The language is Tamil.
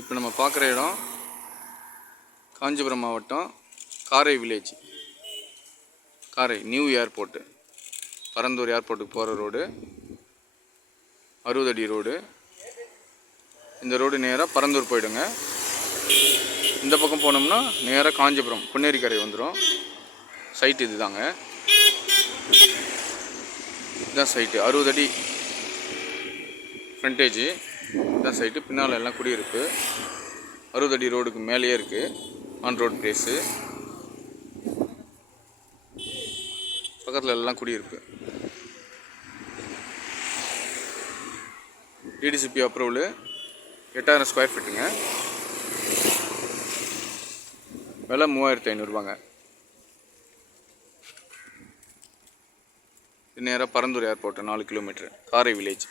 இப்போ நம்ம பார்க்குற இடம் காஞ்சிபுரம் மாவட்டம் காரை வில்லேஜ். காரை நியூ ஏர்போர்ட்டு, பரந்தூர் ஏர்போர்ட்டுக்கு போகிற ரோடு 60 அடி ரோடு. இந்த ரோடு நேராக பரந்தூர் போயிடுங்க. இந்த பக்கம் போனோம்னா நேராக காஞ்சிபுரம் பொன்னேரிக்கரை வந்துடும். சைட்டு இது தாங்க, இதுதான் சைட்டு. 60 அடி ஃப்ரண்டேஜு, இதுதான் சைட்டு. பின்னால் எல்லாம் குடியிருப்பு. 60 அடி ரோடுக்கு மேலேயே இருக்குது ஆன் ரோட் பிளேஸு. பக்கத்தில் எல்லாம் குடியிருப்பு. டிடிசிபி அப்ரூவலு 8000 ஸ்கொயர் ஃபீட்டுங்க. விலை 3500 இது நேராக Parandur airport 4 kilometre. Karai village.